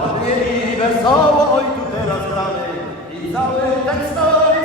Ładnie i wesoło, oj tu teraz gramy i cały ten stoi.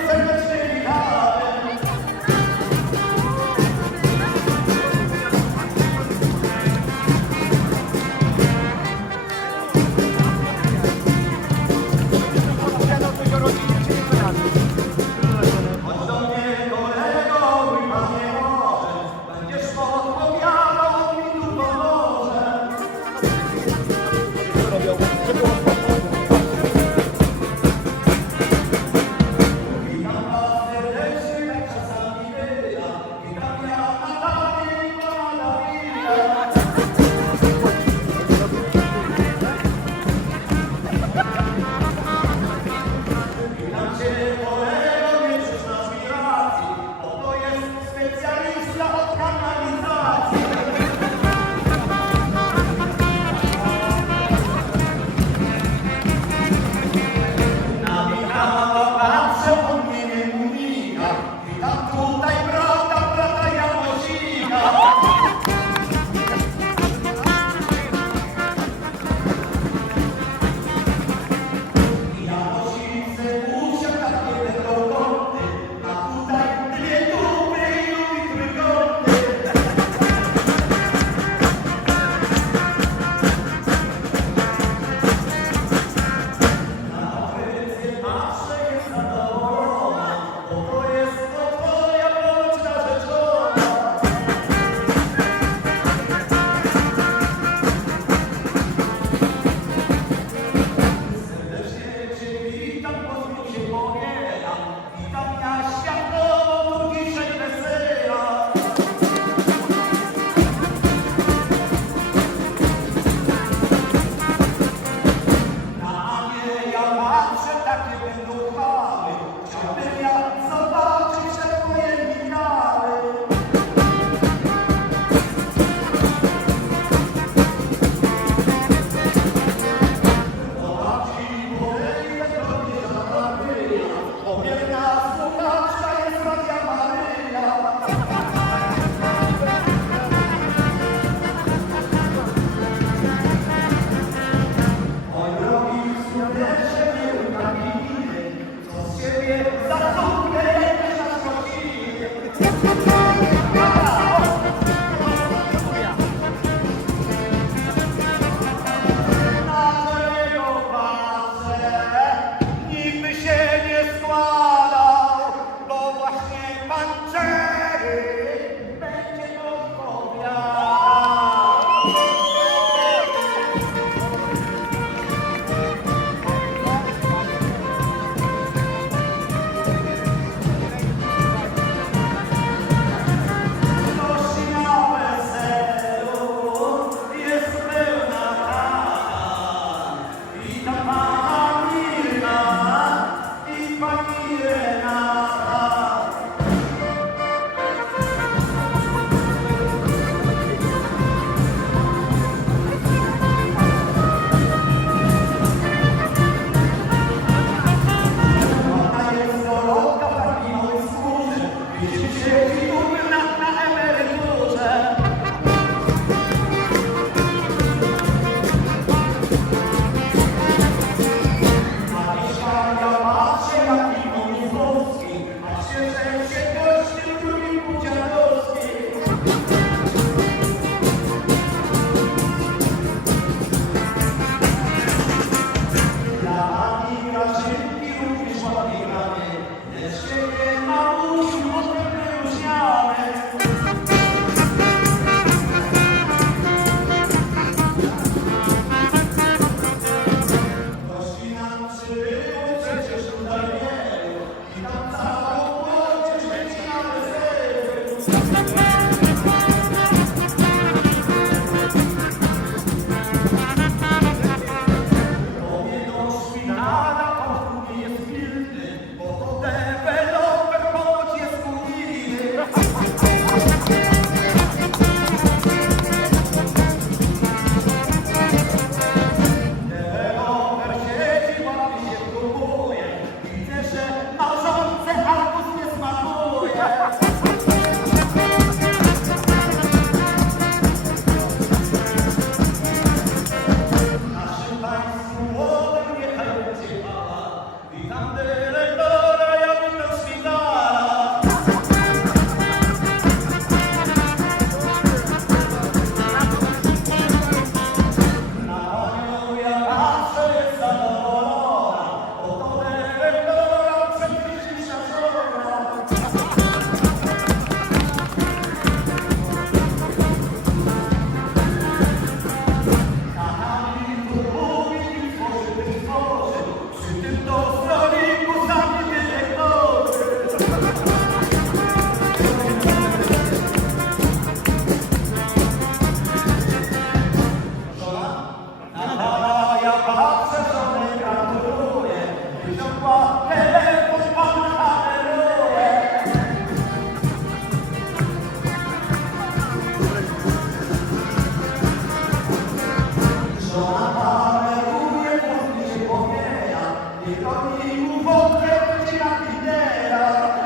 e o voltei tirar a ideia.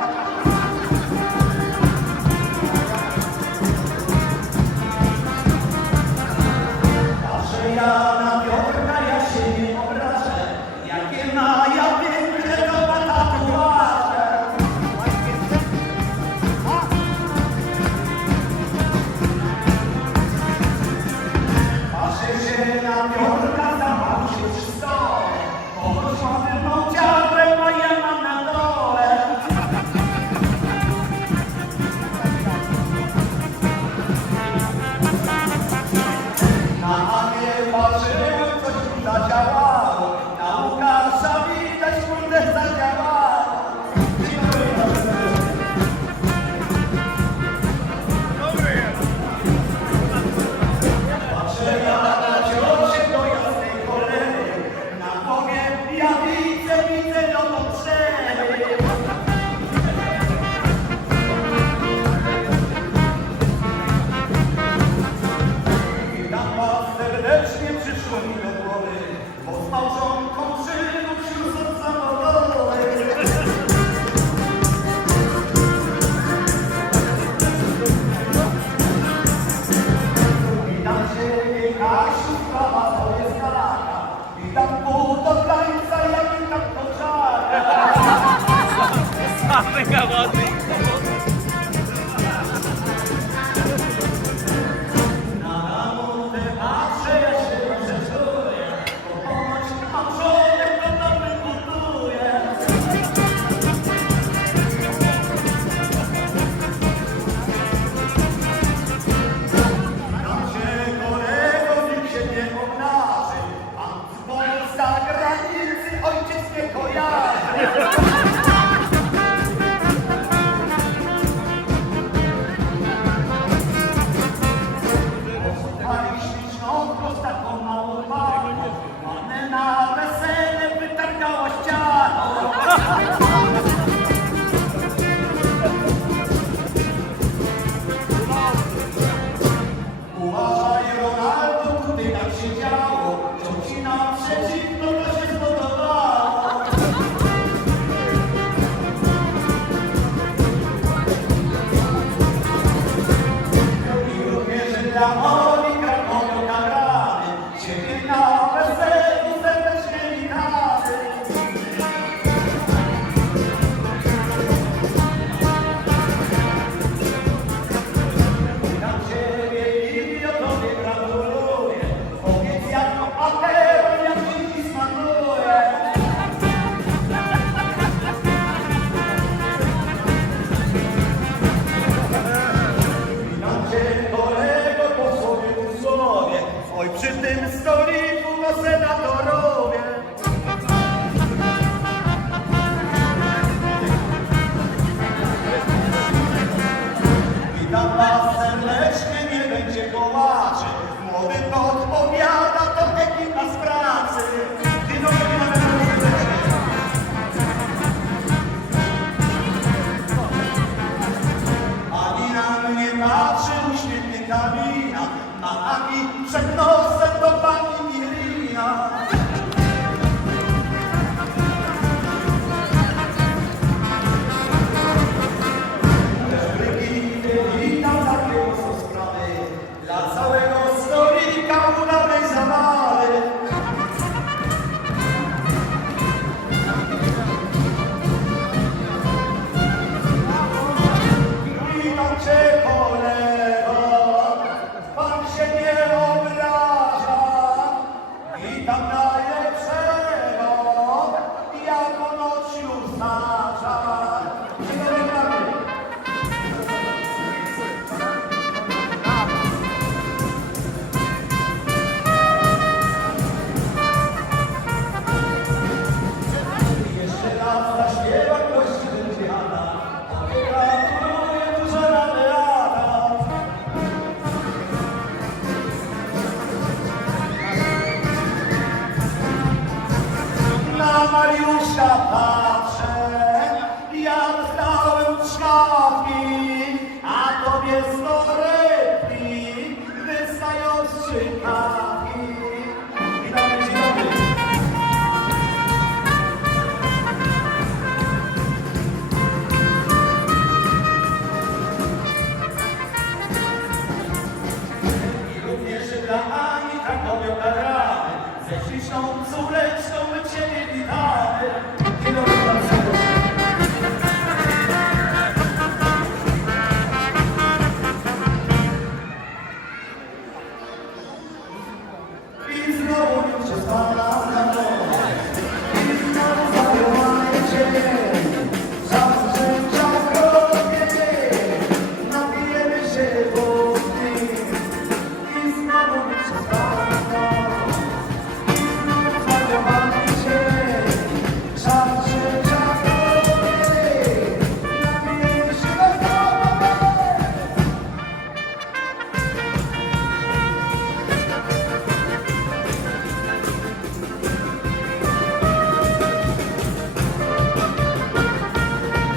Nothing about this.